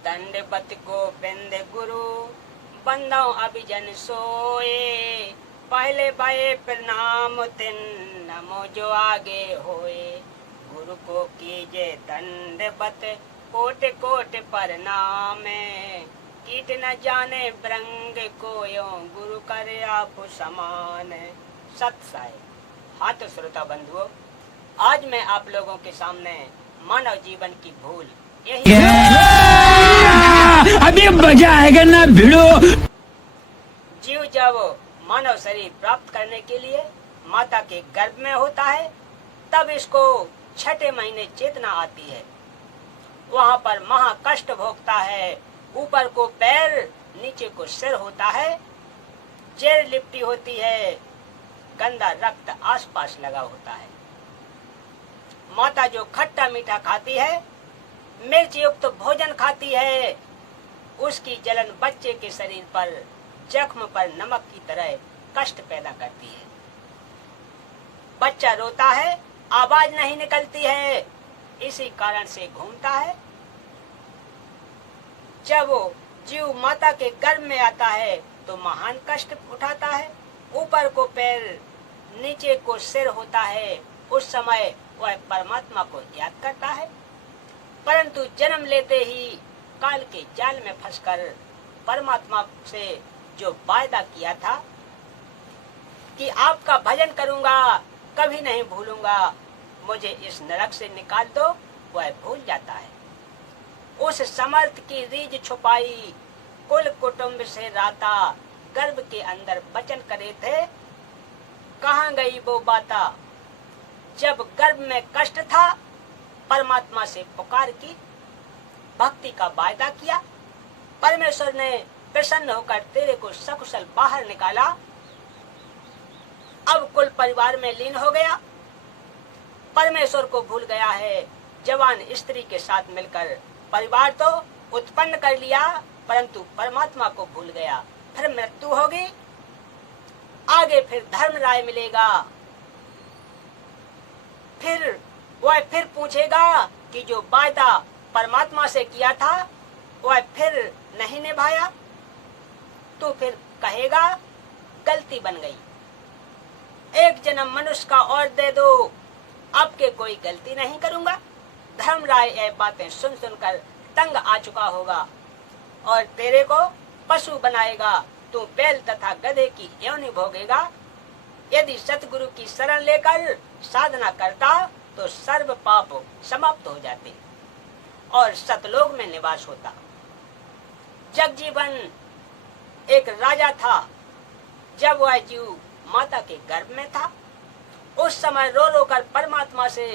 दंडवत गोविंद गुरु बंदो अभिजन सोए। पहले भये प्रणाम तिन नमो जो आगे होए। गुरु को कीजे दंडवत कोट कोट प्रणाम। कीट न जाने ब्रंग को यो गुरु करे आप समान। सत्साई हाथ श्रोता बंधुओं, आज मैं आप लोगों के सामने मानव जीवन की भूल यही अभी मजा आएगा ना भिड़ो। जीव जब मानव शरीर प्राप्त करने के लिए माता के गर्भ में होता है, तब इसको छठे महीने चेतना आती है। वहाँ पर महा कष्ट भोगता है। ऊपर को पैर, नीचे को सिर होता है। जेर लिपटी होती है। गंदा रक्त आसपास लगा होता है। माता जो खट्टा मीठा खाती है, मिर्च युक्त भोजन खाती है, उसकी जलन बच्चे के शरीर पर जख्म पर नमक की तरह कष्ट पैदा करती है। बच्चा रोता है, आवाज नहीं निकलती है, इसी कारण से घूमता है। जब वो जीव माता के गर्भ में आता है तो महान कष्ट उठाता है। ऊपर को पैर, नीचे को सिर होता है। उस समय वह परमात्मा को याद करता है, परंतु जन्म लेते ही काल के जाल में फंसकर परमात्मा से जो वायदा किया था कि आपका भजन करूंगा, कभी नहीं भूलूंगा, मुझे इस नरक से निकाल दो, वह भूल जाता है। उस समर्थ की रीझ छुपाई, कुल कुटुंब से राता, गर्भ के अंदर वचन करे थे, कहाँ गई वो बाता। जब गर्भ में कष्ट था, परमात्मा से पुकार की, भक्ति का वायदा किया। परमेश्वर ने प्रसन्न होकर तेरे को सकुशल बाहर निकाला। अब कुल परिवार में लीन हो गया। परमेश्वर को भूल गया है। जवान स्त्री के साथ मिलकर परिवार तो उत्पन्न कर लिया, परंतु परमात्मा को भूल गया। फिर मृत्यु होगी, आगे फिर धर्म राय मिलेगा। फिर वह फिर पूछेगा कि जो वायदा परमात्मा से किया था वह फिर नहीं निभाया, तो फिर कहेगा गलती बन गई। एक जन्म मनुष्य का और दे दो, अब के कोई गलती नहीं करूंगा। धर्म राय ये बातें सुन सुनकर तंग आ चुका होगा और तेरे को पशु बनाएगा। तू बैल तथा गधे की योनि भोगेगा। यदि सतगुरु की शरण लेकर साधना करता तो सर्व पाप समाप्त हो जाते और सतलोक में निवास होता। जगजीवन एक राजा था। जब वह जीव माता के गर्भ में था, उस समय रो रो कर परमात्मा से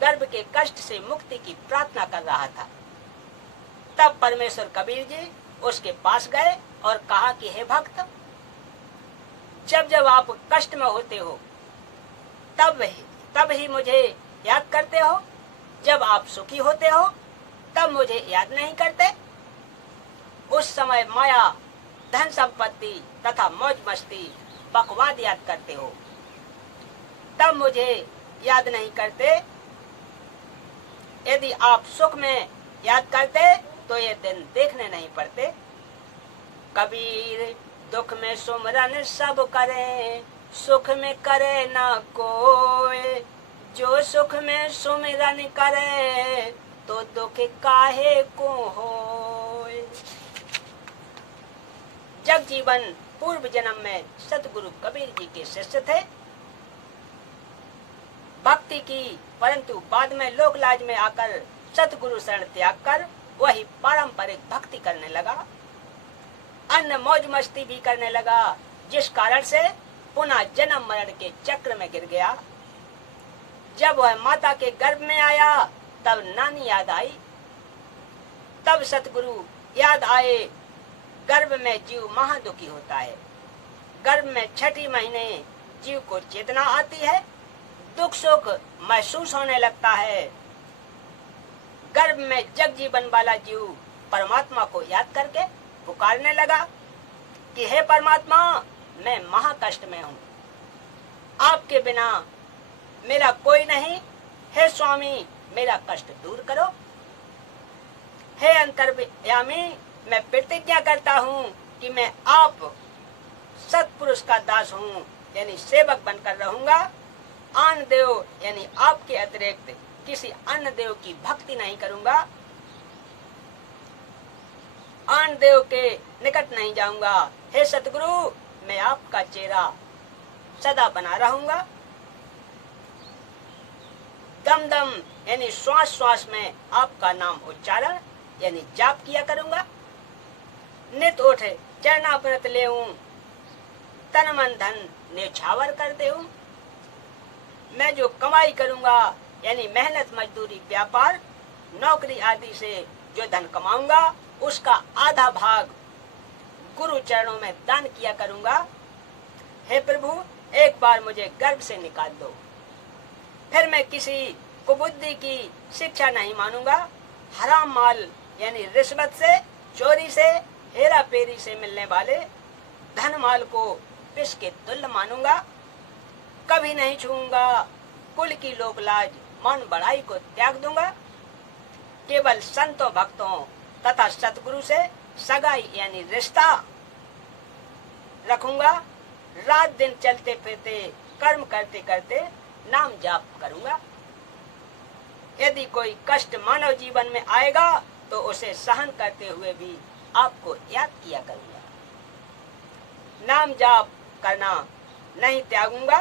गर्भ के कष्ट से मुक्ति की प्रार्थना कर रहा था। तब परमेश्वर कबीर जी उसके पास गए और कहा कि हे भक्त, जब जब आप कष्ट में होते हो तब ही मुझे याद करते हो। जब आप सुखी होते हो तब मुझे याद नहीं करते। उस समय माया, धन संपत्ति तथा मौज मस्ती, बकवाद याद करते हो, तब मुझे याद नहीं करते। यदि आप सुख में याद करते तो ये दिन देखने नहीं पड़ते। कबीर दुख में सुमरन सब करे, सुख में करे ना कोई। जो सुख में सुमिरन करे तो दुख काहे को होए। जगजीवन पूर्व जन्म में सतगुरु कबीर जी के शिष्य थे। भक्ति की, परंतु बाद में लोक लाज में आकर सतगुरु शरण त्याग कर वही पारंपरिक भक्ति करने लगा। अन्य मौज मस्ती भी करने लगा, जिस कारण से पुनः जन्म मरण के चक्र में गिर गया। जब वह माता के गर्भ में आया तब नानी याद आई, तब सतगुरु याद आए। गर्भ में जीव महादुखी होता है। गर्भ में छठी महीने जीव को चेतना आती है, दुख सुख महसूस होने लगता है। गर्भ में जगजीवन वाला जीव परमात्मा को याद करके पुकारने लगा कि हे परमात्मा, मैं महाकष्ट में हूँ, आपके बिना मेरा कोई नहीं। हे स्वामी, मेरा कष्ट दूर करो। हे अंतर्यामी, मैं प्रतिज्ञा करता हूँ कि मैं आप सत्पुरुष का दास हूँ, यानी सेवक बनकर रहूंगा। आन देव यानी आपके अतिरिक्त किसी अन्य देव की भक्ति नहीं करूंगा। आन देव के निकट नहीं जाऊंगा। हे सतगुरु, मैं आपका चेहरा सदा बना रहूंगा। दम दम यानी श्वास श्वास में आपका नाम उच्चारण यानी जाप किया करूंगा। नित उठ चरणापनत ले तन मन धन न्यौछावर करते हूँ। मैं जो कमाई करूंगा यानी मेहनत मजदूरी व्यापार नौकरी आदि से जो धन कमाऊंगा उसका आधा भाग गुरु चरणों में दान किया करूंगा। हे प्रभु, एक बार मुझे गर्भ से निकाल दो, फिर मैं किसी कुबुद्धि की शिक्षा नहीं मानूंगा। हराम माल यानी रिश्वत से, चोरी से, हेरा फेरी से मिलने वाले धन माल को विष के तुल्य मानूंगा। कभी नहीं छूऊंगा। कुल की लोक लाज मान बढ़ाई को त्याग दूंगा। केवल संतों भक्तों तथा सतगुरु से सगाई यानी रिश्ता रखूंगा। रात दिन चलते फिरते कर्म करते करते नाम जाप करूंगा। यदि कोई कष्ट मानव जीवन में आएगा तो उसे सहन करते हुए भी आपको याद किया करूंगा। नाम जाप करना नहीं त्यागूंगा।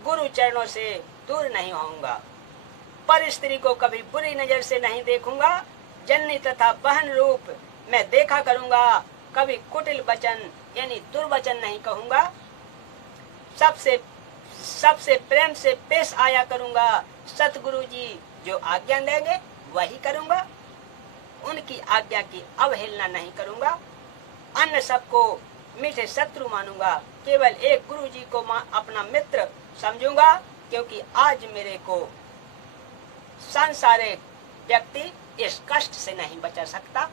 गुरु चरणों से दूर नहीं होऊंगा। पर स्त्री को कभी बुरी नजर से नहीं देखूंगा। जननी तथा बहन रूप मैं देखा करूंगा। कभी कुटिल वचन यानी दुर्वचन नहीं कहूंगा। सबसे प्रेम से पेश आया करूंगा। सतगुरु जी जो आज्ञा देंगे वही करूंगा। उनकी आज्ञा की अवहेलना नहीं करूंगा। अन्य सबको मीठे शत्रु मानूंगा। केवल एक गुरु जी को अपना मित्र समझूंगा, क्योंकि आज मेरे को सांसारिक व्यक्ति इस कष्ट से नहीं बचा सकता।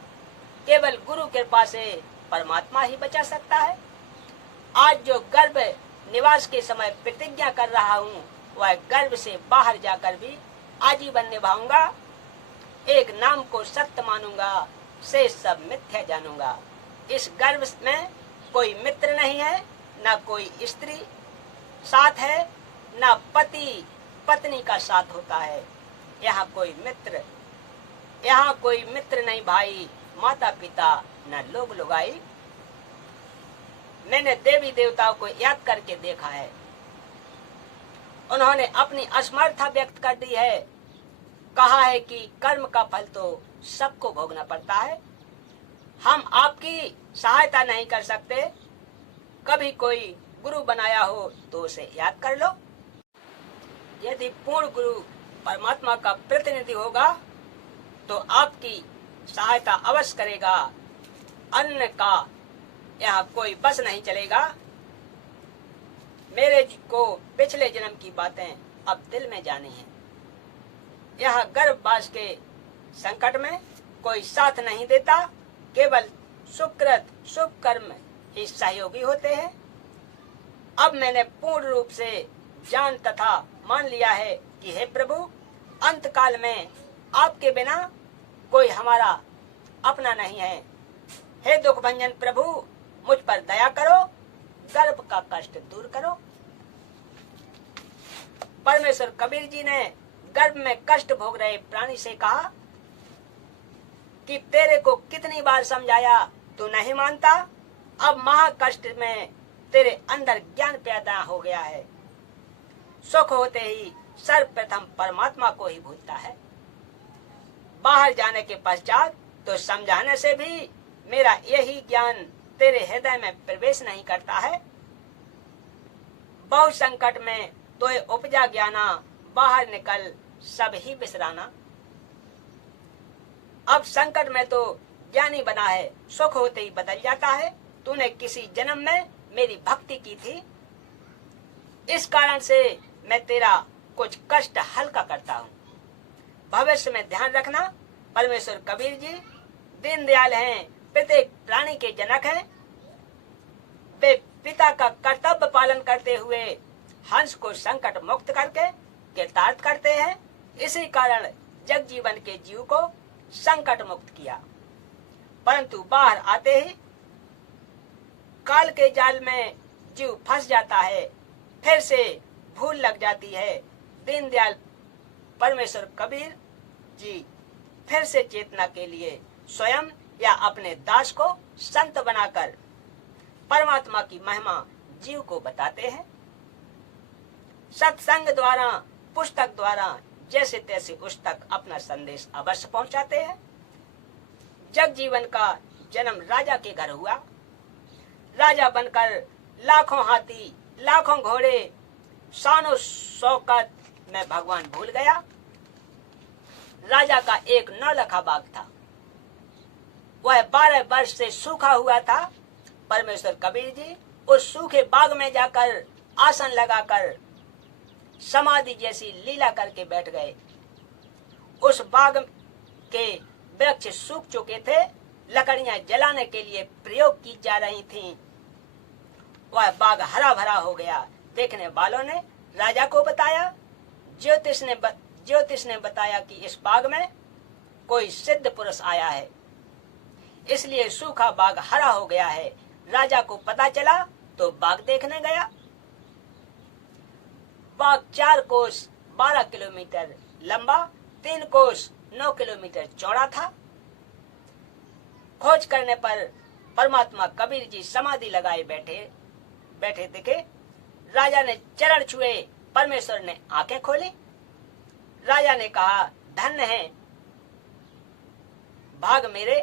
केवल गुरु कृपा से परमात्मा ही बचा सकता है। आज जो गर्भ निवास के समय प्रतिज्ञा कर रहा हूँ वह गर्भ से बाहर जाकर भी आजीवन निभाऊंगा। एक नाम को सत्य मानूंगा, से सब मिथ्या जानूंगा। इस गर्भ में कोई मित्र नहीं है, न कोई स्त्री साथ है, न पति पत्नी का साथ होता है। यहाँ कोई मित्र नहीं भाई, माता पिता न लोग लुगाई। मैंने देवी देवताओं को याद करके देखा है। उन्होंने अपनी असमर्था व्यक्त कर दी है। कहा है कि कर्म का फल तो सबको भोगना पड़ता है। हम आपकी सहायता नहीं कर सकते। कभी कोई गुरु बनाया हो तो उसे याद कर लो। यदि पूर्ण गुरु परमात्मा का प्रतिनिधि होगा तो आपकी सहायता अवश्य करेगा। अन्य का यहाँ कोई बस नहीं चलेगा। मेरे को पिछले जन्म की बातें अब दिल में जानी है। यह गर्भवास के संकट में कोई साथ नहीं देता। केवल सुकृत शुभ कर्म ही सहयोगी होते हैं। अब मैंने पूर्ण रूप से जान तथा मान लिया है कि हे प्रभु, अंत काल में आपके बिना कोई हमारा अपना नहीं है। हे दुख भंजन प्रभु, मुझ पर दया करो, गर्भ का कष्ट दूर करो। परमेश्वर कबीर जी ने गर्भ में कष्ट भोग रहे प्राणी से कहा कि तेरे को कितनी बार समझाया, तू नहीं मानता। अब महा कष्ट में तेरे अंदर ज्ञान पैदा हो गया है। सुख होते ही सर्वप्रथम परमात्मा को ही भूलता है। बाहर जाने के पश्चात तो समझाने से भी मेरा यही ज्ञान तेरे हृदय में प्रवेश नहीं करता है। बहुत संकट में तो उपजा ज्ञाना, बाहर निकल सब ही बिसराना। अब संकट में तो ज्ञानी बना है, सुख होते ही बदल जाता है। तूने किसी जन्म में मेरी भक्ति की थी, इस कारण से मैं तेरा कुछ कष्ट हल्का करता हूँ। भविष्य में ध्यान रखना। परमेश्वर कबीर जी दीनदयाल हैं, प्रत्येक प्राणी के जनक हैं। वे पिता का कर्तव्य पालन करते हुए हंस को संकट मुक्त करके कृतार्थ करते हैं। इसी कारण जग जीवन के जीव को संकट मुक्त किया। परंतु बाहर आते ही काल के जाल में जीव फंस जाता है, फिर से भूल लग जाती है। दीनदयाल परमेश्वर कबीर जी फिर से चेतना के लिए स्वयं या अपने दास को संत बनाकर परमात्मा की महिमा जीव को बताते हैं। सत्संग द्वारा, पुस्तक द्वारा जैसे तैसे उस तक अपना संदेश अवश्य पहुंचाते हैं। जगजीवन का जन्म राजा के घर हुआ। राजा बनकर लाखों हाथी, लाखों घोड़े, शानो शौकत में भगवान भूल गया। राजा का एक 9 लखा बाग था, वह 12 वर्ष से सूखा हुआ था। परमेश्वर कबीर जी उस सूखे बाग में जाकर आसन लगाकर समाधि जैसी लीला करके बैठ गए। उस बाग के वृक्ष सूख चुके थे, लकड़ियां जलाने के लिए प्रयोग की जा रही थीं। वह बाग हरा भरा हो गया। देखने वालों ने राजा को बताया, ज्योतिष ने बताया कि इस बाग में कोई सिद्ध पुरुष आया है, इसलिए सूखा बाग हरा हो गया है। राजा को पता चला तो बाग देखने गया। बाग 4 कोस 12 किलोमीटर लंबा, 3 कोस 9 किलोमीटर चौड़ा था। खोज करने पर परमात्मा कबीर जी समाधि लगाए बैठे दिखे। राजा ने चरण छुए, परमेश्वर ने आंखें खोली। राजा ने कहा, धन्य है भाग मेरे,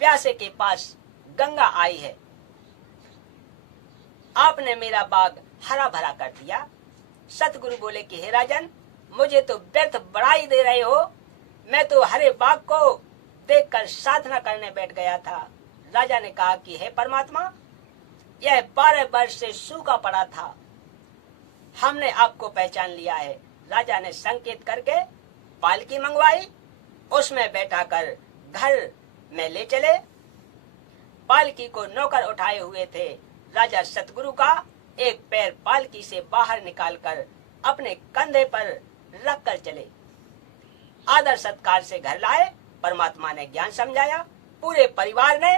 प्यासे के पास गंगा आई है। आपने मेरा बाग हरा भरा कर दिया। सतगुरु बोले कि हे राजन, मुझे तो व्यर्थ बड़ाई दे रहे हो, मैं तो हरे बाग को देखकर साधना करने बैठ गया था। राजा ने कहा कि हे परमात्मा, यह 12 वर्ष से सूखा पड़ा था, हमने आपको पहचान लिया है। राजा ने संकेत करके पालकी मंगवाई, उसमें बैठा कर घर में ले चले। पालकी को नौकर उठाए हुए थे। राजा सतगुरु का एक पैर पालकी से बाहर निकालकर अपने कंधे पर रखकर चले। आदर सत्कार से घर लाए। परमात्मा ने ज्ञान समझाया। पूरे परिवार ने,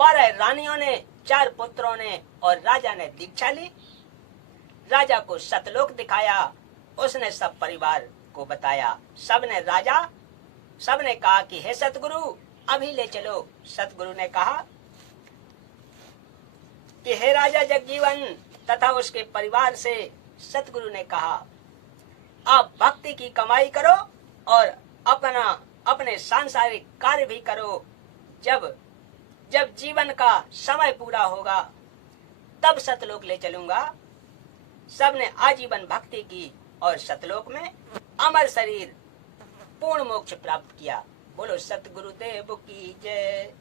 12 रानियों ने, 4 पुत्रों ने और राजा ने दीक्षा ली। राजा को सतलोक दिखाया। उसने सब परिवार को बताया। सबने कहा कि हे सतगुरु, अभी ले चलो। सतगुरु ने कहा कि हे राजा जगजीवन तथा उसके परिवार से सतगुरु ने कहा, आप भक्ति की कमाई करो और अपने सांसारिक कार्य भी करो। जब जीवन का समय पूरा होगा तब सतलोक ले चलूंगा। सबने आजीवन भक्ति की और सतलोक में अमर शरीर पूर्ण मोक्ष प्राप्त किया। बोलो सतगुरुदेव की जय।